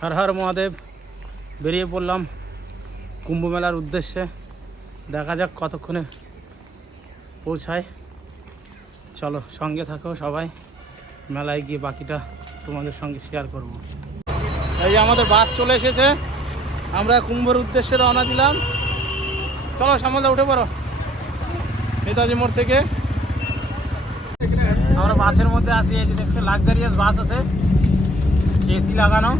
হর হর মহাদেব। বেরিয়ে পড়লাম কুম্ভ মেলার উদ্দেশ্যে। দেখা যাক কতক্ষণে পৌঁছায়। চলো সঙ্গে থাকো সবাই, মেলায় গিয়ে বাকিটা তোমাদের সঙ্গে শেয়ার করব। এই যে আমাদের বাস চলে এসেছে, আমরা কুম্ভের উদ্দেশ্যে রওনা দিলাম। চলো সামনে উঠে পড়ো নেতাজি মোড় থেকে। আমরা বাসের মধ্যে আছি, এই যে দেখছো লাক্সারিয়াস বাস আছে, এসি লাগানো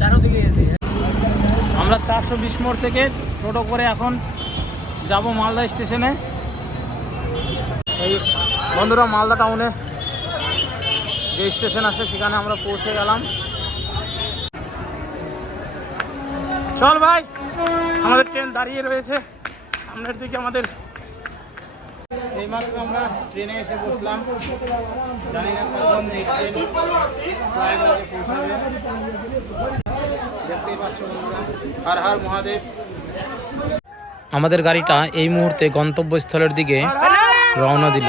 চারোদিকে এসি। আমরা 420 মোড় থেকে টোটো করে এখন যাব মালদা স্টেশনে। এই বন্ধুরা, মালদা টাউনে যে স্টেশন আছে সেখানে আমরা পৌঁছে গেলাম। চল ভাই, আমাদের ট্রেন দাঁড়িয়ে রয়েছে সামনের দিকে। আমাদের এইমাত্র আমরা ট্রেনে এসে বসলাম, জানি না কখন এই ট্রেন প্রয়াগরাজে পৌঁছাবে। দেখতেই পাচ্ছ বন্ধুরা, হর হর মহাদেব। আমাদের গাড়িটা এই মুহূর্তে গন্তব্যস্থলের দিকে রওনা দিল।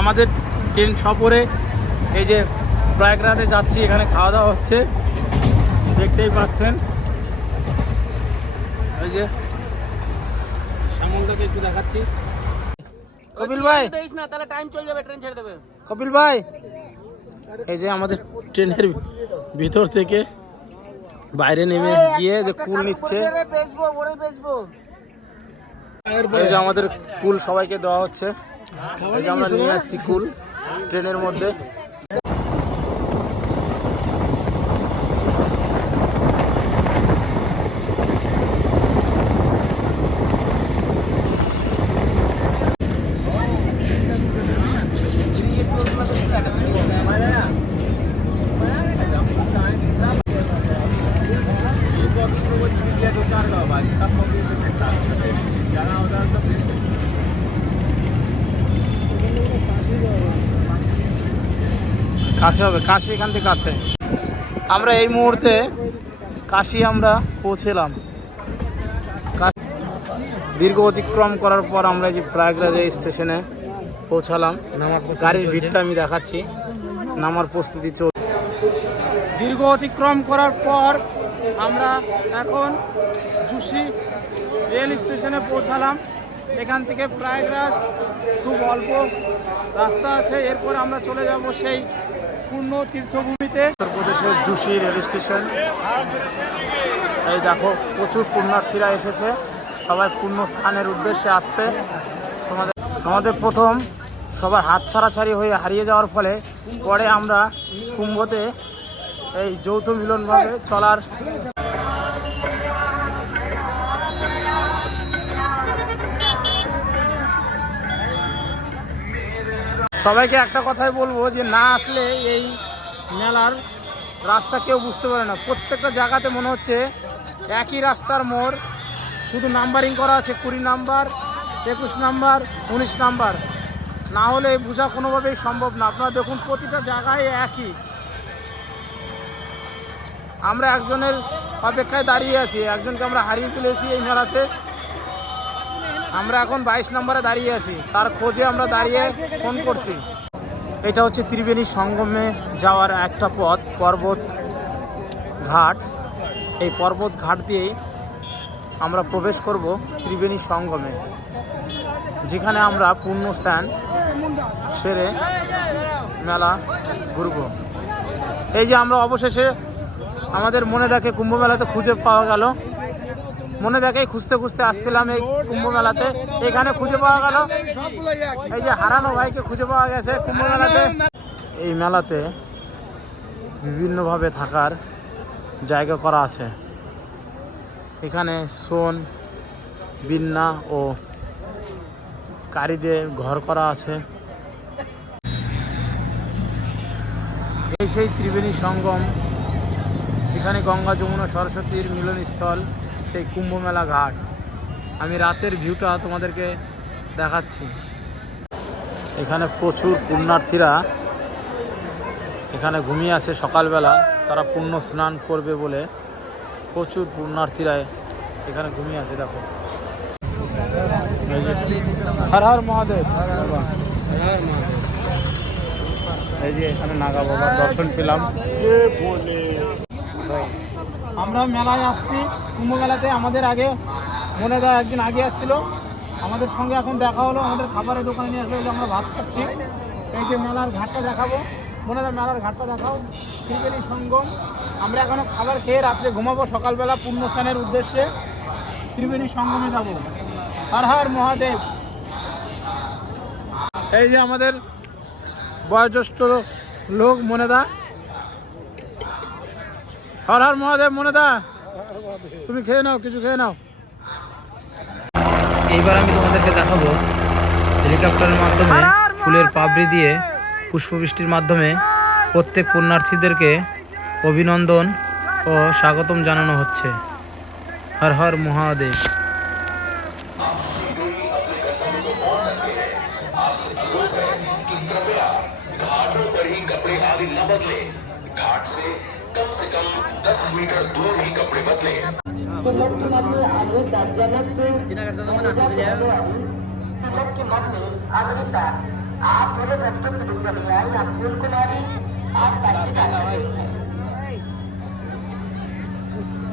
আমাদের ট্রেন সফরে এই যে প্রয়াগরাজে যাচ্ছি, এখানে খাওয়া দাওয়া হচ্ছে, দেখতেই পাচ্ছেন। এই যে শ্যামলদাকে একটু দেখাচ্ছি। কপিল ভাই দেখিস না, তাহলে টাইম চলে যাবে, ট্রেন ছেড়ে দেবে। কপিল ভাই, এই যে আমাদের ট্রেনের ভিতর থেকে বাইরে নেমে গিয়ে যে কুল নিচ্ছে, এই যে আমাদের কুল সবাইকে দেওয়া হচ্ছে। আমরা নিয়ে আসছি কুল ট্রেনের মধ্যে। কাছে হবে, কাশি এখান থেকে কাছে। আমরা এই মুহূর্তে কাশি আমরা পৌঁছলাম। দীর্ঘ অতিক্রম করার পর আমরা যে প্রয়াগরাজ স্টেশনে পৌঁছালাম। গাড়ির ভিড়টা আমি দেখাচ্ছি, নামার প্রস্তুতি চলছে। দীর্ঘ অতিক্রম করার পর আমরা এখন জুসি রেল স্টেশনে পৌঁছালাম। এখান থেকে প্রয়াগরাজ খুব অল্প রাস্তা আছে, এরপর আমরা চলে যাব সেই পূর্ণ তীর্থভূমিতে। উত্তরপ্রদেশের জুসি রেল স্টেশন। এই দেখো, প্রচুর পুণ্যার্থীরা এসেছে, সবাই পুণ্য স্থানের উদ্দেশ্যে আসছে। আমাদের প্রথম সবার হাত ছাড়াছাড়ি হয়ে হারিয়ে যাওয়ার ফলে পরে আমরা কুম্ভতে এই যৌথ মিলনভাবে চলার সবাইকে একটা কথাই বলবো যে না আসলে এই মেলার রাস্তা কেউ বুঝতে পারে না। প্রত্যেকটা জায়গাতে মনে হচ্ছে একই রাস্তার মোড়, শুধু নাম্বারিং করা আছে 20 নাম্বার, 21 নাম্বার, 19 নাম্বার, না হলে বোঝা কোনোভাবেই সম্ভব না। আপনারা দেখুন প্রতিটা জায়গায় একই। আমরা একজনের অপেক্ষায় দাঁড়িয়ে আছি, একজনকে আমরা হারিয়ে ফেলেছি এই মেলাতে। আমরা এখন 22 নম্বরে দাঁড়িয়ে আছি, তার খোঁজে আমরা দাঁড়িয়ে ফোন করছি। এটা হচ্ছে ত্রিবেণী সঙ্গমে যাওয়ার একটা পথ, পর্বত ঘাট। এই পর্বত ঘাট দিয়েই আমরা প্রবেশ করব ত্রিবেণী সঙ্গমে, যেখানে আমরা পূর্ণ স্নান সেরে মেলা ঘুরব। এই যে আমরা অবশেষে আমাদের মনে দেখে কুম্ভ মেলাতে খুঁজে পাওয়া গেল। মনে দেখেই খুঁজতে খুঁজতে আসছিলাম এই কুম্ভ মেলাতে, এখানে খুঁজে পাওয়া গেল। এই যে হারানো ভাইকে খুঁজে পাওয়া গেছে কুম্ভ মেলাতে। এই মেলাতে বিভিন্নভাবে থাকার জায়গা করা আছে। এখানে সোন, বিন্না ও কারিদের ঘর করা আছে। এই সেই ত্রিবেণী সঙ্গম, যেখানে এখানে গঙ্গা যমুনা সরস্বতীর মিলনস্থল, সেই কুম্ভ মেলা ঘাট। আমি রাতের ভিউটা তোমাদেরকে দেখাচ্ছি। এখানে প্রচুর পুণ্যার্থীরা এখানে ঘুমিয়ে আছে সকালবেলা, তারা পুণ্য স্নান করবে বলে প্রচুর পুণ্যার্থীরা এখানে ঘুমিয়ে আছে। দেখো, হর হর মহাদেব। এই যে এখানে নাগা বাবার দর্শন পেলাম। আমরা মেলায় আসছি, কুম্ভ মেলাতে। আমাদের আগে মনে দেয় একদিন আগে আসছিল, আমাদের সঙ্গে এখন দেখা হলো, আমাদের খাবারের দোকানে নিয়ে আসলো, আমরা ভাত খাচ্ছি। এই যে মেলার ঘাটটা দেখাবো, মনে দেয় মেলার ঘাটটা দেখাও, ত্রিবেণী সঙ্গম। আমরা এখনো খাবার খেয়ে রাত্রে ঘুমাবো, সকালবেলা পুণ্য স্নানের উদ্দেশ্যে ত্রিবেণী সঙ্গমে যাব। হর হর মহাদেব। এই যে আমাদের বয়োজ্যেষ্ঠ লোক মনেদা। হর হর মহাদেব। মনেদা, তুমি খেয়ে নাও, কিছু খেয়ে নাও। এইবার আমি তোমাদেরকে দেখাবো হেলিকপ্টারের মাধ্যমে ফুলের পাপড়ি দিয়ে পুষ্পবৃষ্টির মাধ্যমে প্রত্যেক পুণ্যার্থীদেরকে অভিনন্দন ও স্বাগতম জানানো হচ্ছে। হর হর মহাদেব। आप थोड़े रास्ते से चलिए आए, आप फूल कुमारी, आप पैसे काटेंगे।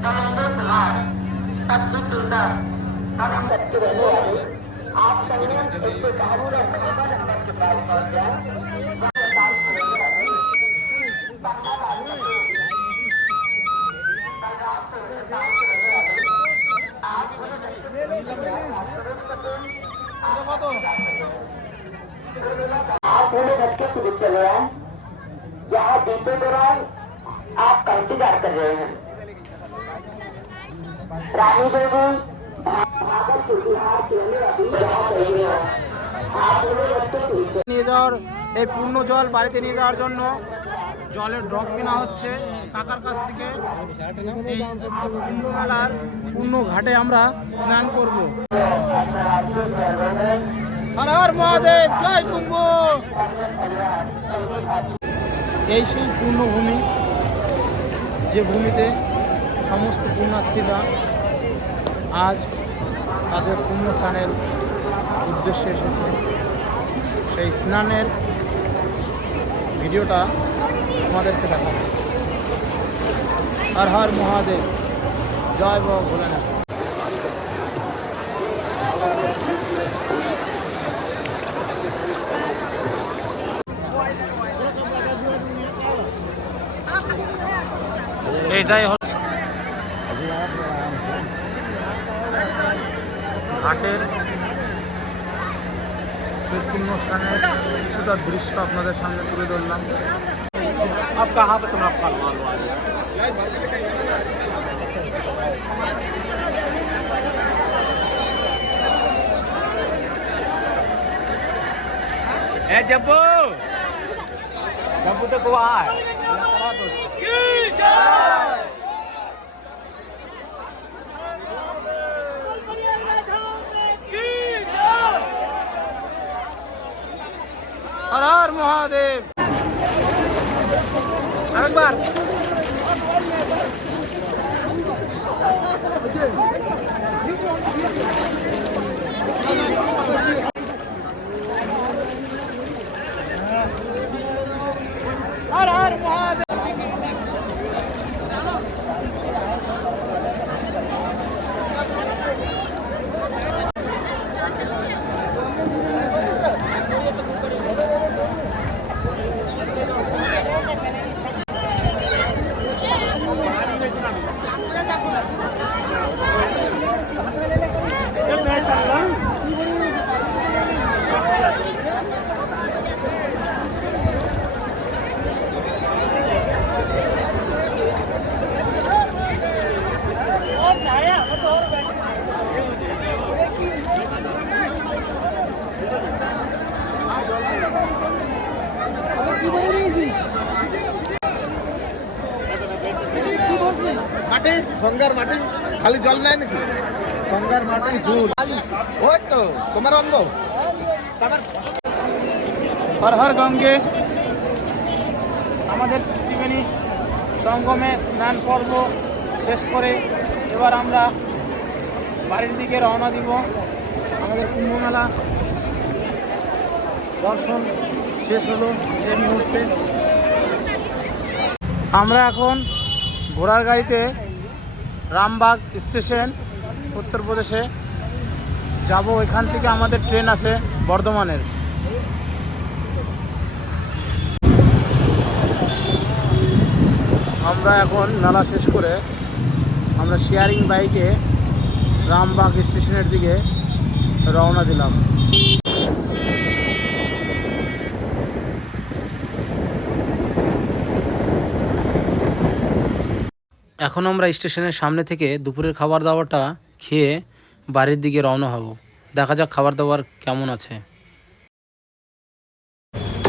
धर्मेंद्र कुमार, पत्नी टूटा, हम सबके रहने वाले, आप संगम 151 नंबर के पास पहुंच जाए। आप थोड़े धक्के से चले आए, जहाँ बीते दौरान आप का इंतजार कर रहे हैं। रानी देवी भागलपुर बिहार के रहने वाली यहाँ पर हैं। आप थोड़े धक्के से নিয়ে যাওয়ার, এই পূর্ণ জল বাড়িতে নিয়ে যাওয়ার জন্য জলের ড্রপ কেনা হচ্ছে কাকার কাছ থেকে। এই কুম্ভ মেলার পূর্ণ ঘাটে আমরা স্নান করব। হর হর মহাদেব, জয় কুম্ভ। এই সেই পূর্ণভূমি, যে ভূমিতে সমস্ত পুণ্যার্থীরা আজ তাদের পুণ্য স্নানের উদ্দেশ্যে এসেছে। সেই স্নানের ভিডিওটা তোমাদেরকে দেখাচ্ছি। হর হর মহাদেব, জয় বাবা ভোলেনাথ। এটাই হল ঘাটের সেই পূর্ণ স্থানের কিছুটা দৃশ্য আপনাদের সামনে তুলে ধরলাম। अब कहाँ पे तुम आपका माल जब्बू जब्बू तो गोवा है। हर हर महादेव। আরেকবার हर हर महादेव। গঙ্গার মাটি খালি জল নেয় নাকি? গঙ্গার মাটি ফুল ওই তো তোমার অঙ্গ। হর হর গঙ্গে। আমাদের ত্রিবেণী সঙ্গমে স্নান পর্ব শেষ করে এবার আমরা বাড়ির দিকে রওনা দিব। আমাদের কুম্ভমেলা দর্শন শেষ হলো এই মুহূর্তে। আমরা এখন ঘোড়ার গাড়িতে রামবাগ স্টেশন উত্তরপ্রদেশে যাব। এখান থেকে আমাদের ট্রেন আছে বর্ধমানের। আমরা এখন মেলা শেষ করে আমরা শেয়ারিং বাইকে রামবাগ স্টেশনের দিকে রওনা দিলাম। এখন আমরা স্টেশনের সামনে থেকে দুপুরের খাবার দাবারটা খেয়ে বাড়ির দিকে রওনা হব। দেখা যাক খাবার দাবার কেমন আছে।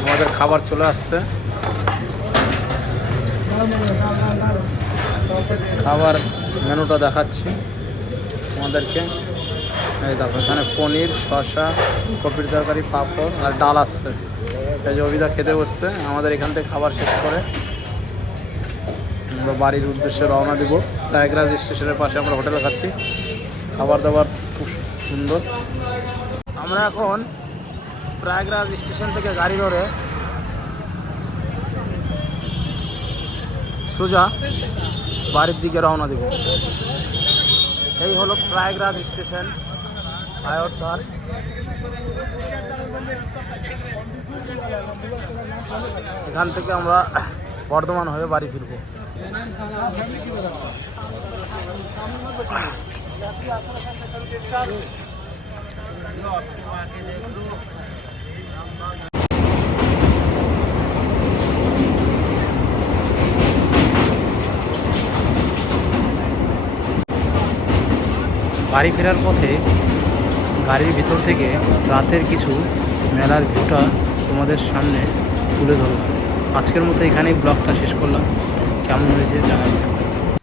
আমাদের খাবার চলে আসছে। খাবার মেনুটা দেখাচ্ছি আমাদেরকে। এই দেখো এখানে পনির, শসা, কপির তরকারি, পাঁপড় আর ডাল আসছে। এই যে অভিদা খেতে বসছে। আমাদের এখান থেকে খাবার শেষ করে আমরা বাড়ির উদ্দেশ্যে রওনা দিব। প্রয়াগরাজ স্টেশনের পাশে আমরা হোটেলে খাচ্ছি। খাবার দাবার খুব সুন্দর। আমরা এখন প্রয়াগরাজ স্টেশন থেকে গাড়ি ধরে সোজা বাড়ির দিকে রওনা দিব। এই হলো প্রয়াগরাজ স্টেশন, আয়োধ্যার। এখান থেকে আমরা বর্ধমান হয়ে বাড়ি ফিরবো। বাড়ি ফেরার পথে গাড়ির ভিতর থেকে রাতের কিছু মেলার ভিউটা তোমাদের সামনে তুলে ধরলাম। আজকের মতো এখানেই ব্লগটা শেষ করলাম। কেমন হয়েছে জানাবেন।